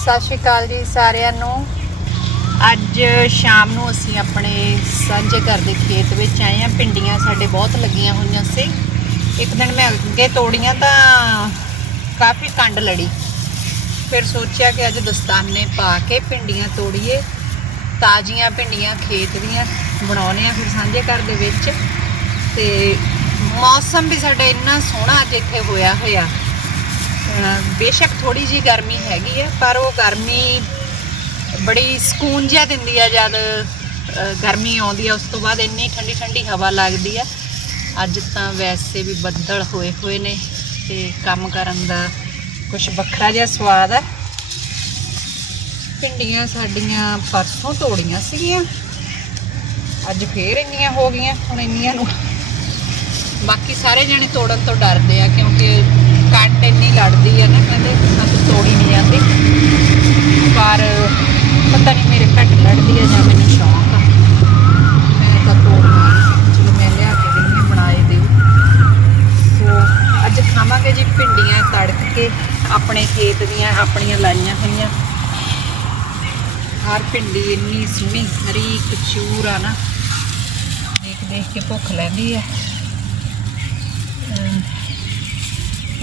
ਸਤਿ ਸ਼੍ਰੀ ਅਕਾਲ ਜੀ ਸਾਰਿਆਂ ਨੂੰ। ਅੱਜ ਸ਼ਾਮ ਨੂੰ ਅਸੀਂ ਆਪਣੇ ਸਾਂਝੇ ਘਰ ਦੇ ਖੇਤ ਵਿੱਚ ਆਏ ਹਾਂ। ਪਿੰਡੀਆਂ ਸਾਡੇ ਬਹੁਤ ਲੱਗੀਆਂ ਹੋਈਆਂ ਸੀ। ਇੱਕ ਦਿਨ ਮੈਂ ਅੱਗੇ ਤੋੜੀਆਂ ਤਾਂ ਕਾਫੀ ਕੰਡ ਲੜੀ। ਫਿਰ ਸੋਚਿਆ ਕਿ ਅੱਜ ਦਸਤਾਨੇ ਪਾ ਕੇ ਪਿੰਡੀਆਂ ਤੋੜੀਏ। ਤਾਜ਼ੀਆਂ ਪਿੰਡੀਆਂ ਖੇਤ ਦੀਆਂ ਬਣਾਉਣੇ ਆ ਫਿਰ ਸਾਂਝੇ ਘਰ ਦੇ ਵਿੱਚ। ਤੇ ਮੌਸਮ ਵੀ ਸਾਡਾ ਇੰਨਾ ਸੋਹਣਾ ਅੱਜ ਇੱਥੇ ਹੋਇਆ ਹੋਇਆ। ਬੇਸ਼ੱਕ ਥੋੜੀ ਜੀ ਗਰਮੀ ਹੈਗੀ ਹੈ ਪਰ ਉਹ ਗਰਮੀ ਬੜੀ ਸਕੂਨ ਜਿਹਾ ਦਿੰਦੀ ਆ ਜਦ ਗਰਮੀ ਆਉਂਦੀ ਆ, ਉਸ ਤੋਂ ਬਾਅਦ ਇੰਨੀ ਠੰਡੀ ਠੰਡੀ ਹਵਾ ਲੱਗਦੀ ਆ। ਅੱਜ ਤਾਂ ਵੈਸੇ ਵੀ ਬੱਦਲ ਹੋਏ ਹੋਏ ਨੇ ਤੇ ਕੰਮ ਕਰਨ ਦਾ ਕੁਝ ਵੱਖਰਾ ਜਿਹਾ ਸਵਾਦ ਆ। ਭਿੰਡੀਆਂ ਸਾਡੀਆਂ ਪਰਸੋਂ ਤੋੜੀਆਂ ਸੀਗੀਆਂ। ਅੱਜ ਫੇਰ ਇੰਨੀਆਂ ਹੋ ਗਈਆਂ, ਹੁਣ ਇੰਨੀਆਂ ਨੂੰ ਬਾਕੀ ਸਾਰੇ ਜਣੇ ਤੋੜਨ ਤੋਂ ਡਰਦੇ ਆ ਕਿਉਂਕਿ ਕੱਟ ਇੰਨੀ ਲੜਦੀ ਆ ਨਾ ਕਹਿੰਦੇ ਸਾਨੂੰ ਤੋੜੀ ਨਹੀਂ ਜਾਂਦੀ ਪਰ ਪਤਾ ਨਹੀਂ ਮੇਰੇ ਘੱਟ ਲੜਦੀ ਆ ਜਾਂ ਮੈਨੂੰ ਸ਼ੌਂਕ ਆ ਮੈਂ ਤਾਂ ਤੋੜਨਾ ਨੀ। ਚਲੋ ਮੈਂ ਲਿਆ ਕੇ ਦਿੰਦੀ ਹਾਂ, ਬਣਾਏ ਦਿਓ ਸੋ ਅੱਜ ਖਾਵਾਂਗੇ ਜੀ ਭਿੰਡੀਆਂ ਆਪਣੇ ਖੇਤ ਦੀਆਂ ਆਪਣੀਆਂ ਲਾਈਆਂ ਹੋਈਆਂ। ਹਰ ਭਿੰਡੀ ਇੰਨੀ ਸੋਹਣੀ ਹਰੀ ਕਚੂਰ ਆ ਨਾ। ਦੇਖ ਦੇਖ ਕੇ ਭੁੱਖ ਲੈਂਦੀ ਹੈ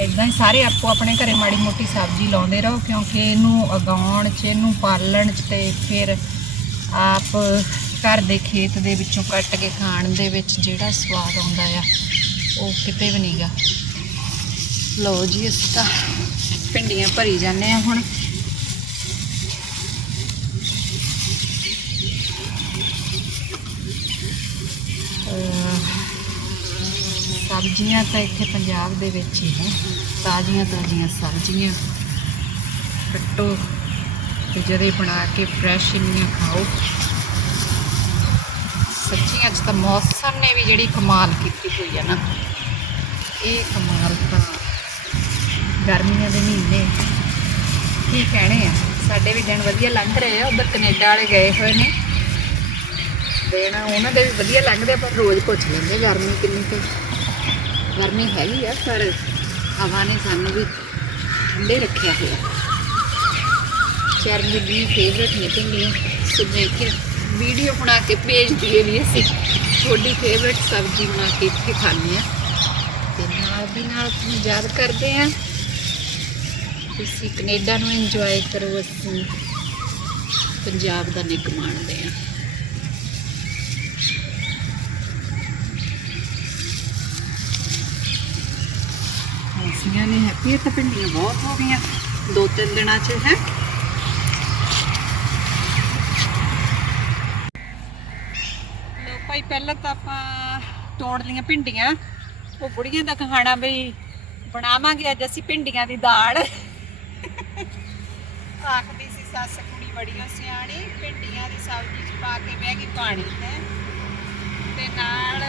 ਇਦਾਂ ਹੀ ਸਾਰੇ ਆਪੋ ਆਪਣੇ ਘਰੇ ਮਾੜੀ ਮੋਟੀ ਸਬਜ਼ੀ ਲਾਉਂਦੇ ਰਹੋ, ਕਿਉਂਕਿ ਇਹਨੂੰ ਉਗਾਉਣ 'ਚ, ਇਹਨੂੰ ਪਾਲਣ 'ਚ ਤੇ ਫਿਰ ਆਪ ਘਰ ਦੇ ਖੇਤ ਦੇ ਵਿੱਚੋਂ ਕੱਟ ਕੇ ਖਾਣ ਦੇ ਵਿੱਚ ਜਿਹੜਾ ਸਵਾਦ ਆਉਂਦਾ ਆ, ਉਹ ਕਿਤੇ ਵੀ ਨਹੀਂਗਾ ਲਓ ਜੀ, ਅਸੀਂ ਤਾਂ ਭਿੰਡੀਆਂ ਭਰੀ ਜਾਂਦੇ ਆ ਹੁਣ। ਸਬਜ਼ੀਆਂ ਤਾਂ ਇੱਥੇ ਪੰਜਾਬ ਦੇ ਵਿੱਚ ਹੀ ਹੈ ਤਾਜ਼ੀਆਂ ਤਾਜ਼ੀਆਂ ਸਬਜ਼ੀਆਂ, ਕੱਟੋ ਤੇ ਜਦੇ ਬਣਾ ਕੇ ਫਰੈਸ਼ ਇੰਨੀਆਂ ਖਾਓ। ਸੱਚੀਆਂ ਅੱਜ ਤਾਂ ਮੌਸਮ ਨੇ ਵੀ ਜਿਹੜੀ ਕਮਾਲ ਕੀਤੀ ਹੋਈ ਹੈ ਨਾ। ਇਹ ਕਮਾਲ ਤਾਂ ਗਰਮੀਆਂ ਦੇ ਮਹੀਨੇ। ਕੀ ਕਹਿਣੇ ਆ? ਸਾਡੇ ਵੀ ਦਿਨ ਵਧੀਆ ਲੰਘ ਰਹੇ ਆ ਉਧਰ ਕੈਨੇਡਾ ਵਾਲੇ ਗਏ ਹੋਏ ਨੇ। ਦਿਨ ਉਹਨਾਂ ਦੇ ਵੀ ਵਧੀਆ ਲੰਘਦੇ ਆ, ਪਰ ਰੋਜ਼ ਪੁੱਛ ਲੈਂਦੇ ਗਰਮੀ ਕਿੰਨੀ ਕੁ। ਗਰਮੀ ਹੈਗੀ ਆ ਪਰ ਹਵਾ ਨੇ ਸਾਨੂੰ ਵੀ ਠੰਡੇ ਰੱਖਿਆ ਹੋਇਆ। ਚਰਨੀ ਦੀ ਫੇਵਰਟ ਨੇ ਪਿੰਡੀਆਂ ਸੋ ਕਿ ਵੀਡੀਓ ਬਣਾ ਕੇ ਭੇਜ ਦਈਏ ਵੀ ਅਸੀਂ ਤੁਹਾਡੀ ਫੇਵਰਟ ਸਬਜ਼ੀ ਬਣਾ ਕੇ ਇੱਥੇ ਖਾਂਦੇ ਆ। ਤੇ ਨਾਲ ਦੀ ਨਾਲ ਤੁਹਾਨੂੰ ਯਾਦ ਕਰਦੇ ਆ ਤੁਸੀਂ ਕੈਨੇਡਾ ਨੂੰ ਇੰਜੋਏ ਕਰੋ, ਅਸੀਂ ਪੰਜਾਬ ਦਾ ਨਿੱਘ ਮਾਣਦੇ ਹਾਂ। ਐਸੀਆਂ ਨੇ ਹੈਪੀ ਇੱਥੇ ਪਿੰਡੀਆਂ ਬਹੁਤ ਹੋ ਗਈਆਂ। ਦੋ ਤਿੰਨ ਦਿਨਾਂ 'ਚ, ਹੈ? ਲੋ ਭਾਈ, ਪਹਿਲਾਂ ਤਾਂ ਆਪਾਂ ਤੋੜ ਲੀਆਂ ਭਿੰਡੀਆਂ। ਉਹ ਬੁੜੀਆਂ ਦਾ ਕਹਾਣਾ ਵੀ ਬਣਾਵਾਂਗੇ, ਅੱਜ ਅਸੀਂ ਭਿੰਡੀਆਂ ਦੀ ਦਾਲ। ਆਖਦੀ ਸੀ, ਸੱਸ ਕੁੜੀ ਬੜੀ ਓ ਸਿਆਣੀ, ਭਿੰਡੀਆਂ ਦੀ ਸਬਜ਼ੀ 'ਚ ਪਾ ਕੇ ਬਹਿ ਗਈ ਪਾਣੀ ਤੇ। ਤੇ ਨਾਲ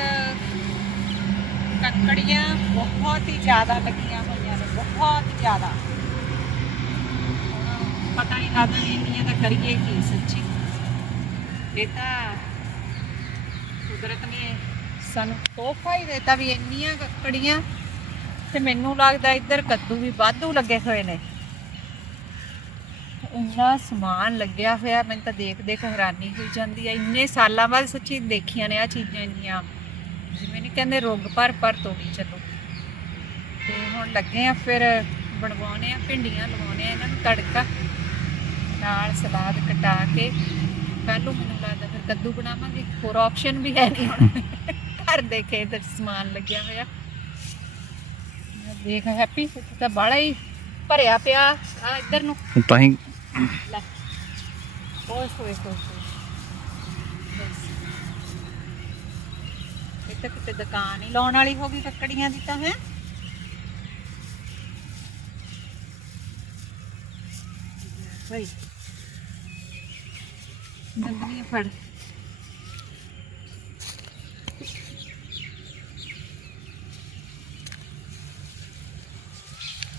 ਕੱਕੜੀਆਂ ਬਹੁਤ ਹੀ ਜ਼ਿਆਦਾ ਲੱਗੀਆਂ ਹੋਈਆਂ ਨੇ, ਬਹੁਤ ਜ਼ਿਆਦਾ। ਪਤਾ ਨਹੀਂ ਲੱਗਦਾ ਇੰਨੀਆਂ ਦਾ ਕਰੀਏ ਕੀ ਸੱਚੀ। ਇਹ ਤਾਂ ਕੁਦਰਤ ਨੇ ਸਾਨੂੰ ਤੋਹਫਾ ਹੀ ਦਿੱਤਾ ਵੀ ਇੰਨੀਆਂ ਕੱਕੜੀਆਂ। ਤੇ ਮੈਨੂੰ ਲੱਗਦਾ ਇੱਧਰ ਕੱਦੂ ਵੀ ਵਾਧੂ ਲੱਗੇ ਹੋਏ ਨੇ। ਇੰਨਾ ਸਮਾਨ ਲੱਗਿਆ ਹੋਇਆ, ਮੈਨੂੰ ਤਾਂ ਦੇਖ ਦੇਖ ਹੈਰਾਨੀ ਹੋਈ ਜਾਂਦੀ ਹੈ ਇੰਨੇ ਸਾਲਾਂ ਬਾਅਦ ਸੱਚੀ ਦੇਖੀਆਂ ਨੇ ਆ ਚੀਜ਼ਾਂ ਇੰਨੀਆਂ। ਜਿਵੇਂ ਨਹੀਂ ਕਹਿੰਦੇ, ਰੁੱਗ ਪਰ ਪਰ ਤੋੜੀ, ਚੱਲੋ। ਤੇ ਹੁਣ ਲੱਗੇ ਆ ਫਿਰ ਬਣਵਾਉਣੇ ਆ, ਭਿੰਡੀਆਂ ਲਵਾਉਣੇ ਆ, ਇਹਨਾਂ ਨੂੰ ਤੜਕਾ, ਨਾਲ ਸਲਾਦ ਕਟਾ ਕੇ। ਕੱਲ ਮੈਨੂੰ ਲੱਗਦਾ ਫਿਰ ਕੱਦੂ ਬਣਾਵਾਂਗੇ। ਹੋਰ ਆਪਸ਼ਨ ਵੀ ਹੈ ਨਹੀਂ ਹੁਣ। ਘਰ ਦੇ ਖੇਤ ਸਮਾਨ ਲੱਗਿਆ ਹੋਇਆ। ਦੇਖ ਹੈਪੀ ਤਾਂ ਬਾੜਾ ਹੀ ਭਰਿਆ ਪਿਆ ਆ ਇੱਧਰ ਨੂੰ। ਤਾਂ ਹੀ ਲੈ ਓਏ ਹੋਏ ਹੋਏ ਇਹ ਤਾਂ ਕਿਤੇ ਦੁਕਾਨ ਹੀ ਲਾਉਣ ਵਾਲੀ ਹੋ ਗਈ ਕੱਕੜੀਆਂ ਦੀ ਤਾਂ ਹੈ ਭਾਈ ਨੰਦਨੀ ਫੜ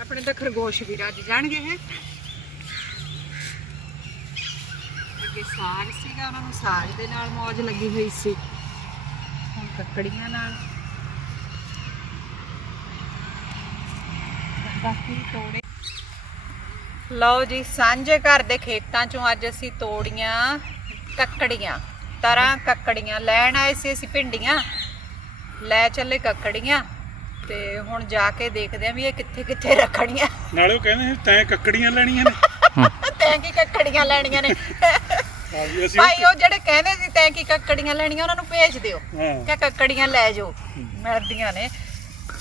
ਆਪਣੇ ਤਾਂ ਖਰਗੋਸ਼ ਵੀ ਰਾਜ ਜਾਣਗੇ ਹੈ ਅੱਗੇ ਸਾਗ ਸੀਗਾ ਉਹਨਾਂ ਨੂੰ ਸਾਗ ਦੇ ਨਾਲ ਮੌਜ ਲੱਗੀ ਹੋਈ ਸੀ। ਹੁਣ ਕੱਕੜੀਆਂ ਨਾਲ। ਬਾਕੀ ਤੋੜੇ। ਲਓ ਜੀ ਸਾਂਝੇ ਘਰ ਦੇ ਖੇਤਾਂ ਚੋਂ ਅੱਜ ਅਸੀਂ ਤੋੜੀਆਂ ਕੱਕੜੀਆਂ। ਤਰਾਂ ਕੱਕੜੀਆਂ ਲੈਣ ਆਏ ਸੀ ਅਸੀਂ ਭਿੰਡੀਆਂ। ਲੈ ਚੱਲੇ ਕੱਕੜੀਆਂ। ਤੇ ਹੁਣ ਜਾ ਕੇ ਦੇਖਦੇ ਆਂ ਵੀ ਇਹ ਕਿੱਥੇ ਕਿੱਥੇ ਰੱਖਣੀਆਂ। ਨਾਲੇ ਉਹ ਕਹਿੰਦੇ ਸੀ, ਤੈਂ ਕੱਕੜੀਆਂ ਲੈਣੀਆਂ ਨੇ। ਤੈਂ ਕੀ ਕੱਕੜੀਆਂ ਲੈਣੀਆਂ ਨੇ। ਹਾਂ ਜੀ ਅਸੀਂ ਭਾਈ ਉਹ ਜਿਹੜੇ ਕਹਿੰਦੇ ਸੀ ਤੈਂ ਕੀ ਕੱਕੜੀਆਂ ਲੈਣੀਆਂ ਉਹਨਾਂ ਨੂੰ ਭੇਜ ਦਿਓ। ਹਾਂ। ਕਿ ਕੱਕੜੀਆਂ ਲੈ ਜਾਓ। ਮਿਲਦੀਆਂ ਨੇ।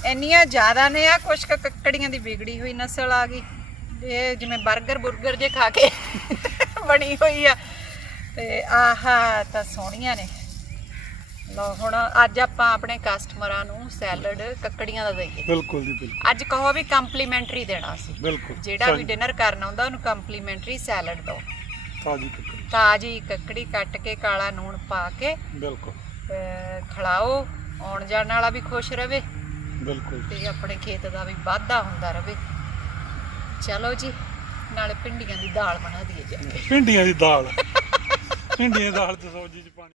ਇੰਨੀਆਂ ਜ਼ਿਆਦਾ ਨੇ ਆ ਕੁਛ ਕੁ ਕੱਕੜੀਆਂ ਦੀ ਵਿਗੜੀ ਹੋਈ ਨਸਲ ਆ ਗਈ। ਇਹ ਜਿਵੇਂ 버ਗਰ ਬੁਰਗਰ ਜੇ ਖਾ ਕੇ ਬਣੀ ਹੋਈ ਆ। ਤੇ ਆਹਾ ਤਾਂ ਸੋਹਣੀਆਂ ਨੇ। ਲਓ ਹੁਣ ਅੱਜ ਆਪਾਂ ਆਪਣੇ ਕਸਟਮਰਾਂ ਨੂੰ ਸੈਲਡ ਕੱਕੜੀਆਂ ਦਾ ਦਈਏ। ਬਿਲਕੁਲ ਜੀ ਬਿਲਕੁਲ। ਅੱਜ ਕਹੋ ਵੀ ਕੰਪਲੀਮੈਂਟਰੀ ਦੇਣਾ ਸੀ। ਬਿਲਕੁਲ। ਜਿਹੜਾ ਵੀ ਡਿਨਰ ਕਰਨਾ ਹੁੰਦਾ ਉਹਨੂੰ ਕੰਪਲੀਮੈਂਟਰੀ ਸੈਲਡ ਦਿਓ। ਤਾਜੀ ਕੱਕੜੀ। ਤਾਜੀ ਕੱਕੜੀ ਕੱਟ ਕੇ ਕਾਲਾ ਨੂਣ ਪਾ ਕੇ ਬਿਲਕੁਲ। ਖਿਲਾਓ ਆਉਣ ਜਾਣ ਵਾਲਾ ਵੀ ਖੁਸ਼ ਰਵੇ। ਬਿਲਕੁਲ। ਤੇ ਆਪਣੇ ਖੇਤ ਦਾ ਵੀ ਵਾਧਾ ਹੁੰਦਾ ਰਵੇ। ਚਲੋ ਜੀ ਨਾਲੇ ਭਿੰਡੀਆਂ ਦੀ ਦਾਲ ਬਣਾ ਦਈਏ ਜਾ ਕੇ। ਭਿੰਡੀਆਂ ਦੀ ਦਾਲ। ਭਿੰਡੀਆਂ ਦੀ ਦਾਲ ਤੇ ਸਬਜ਼ੀ ਚ ਪਾਣੀ।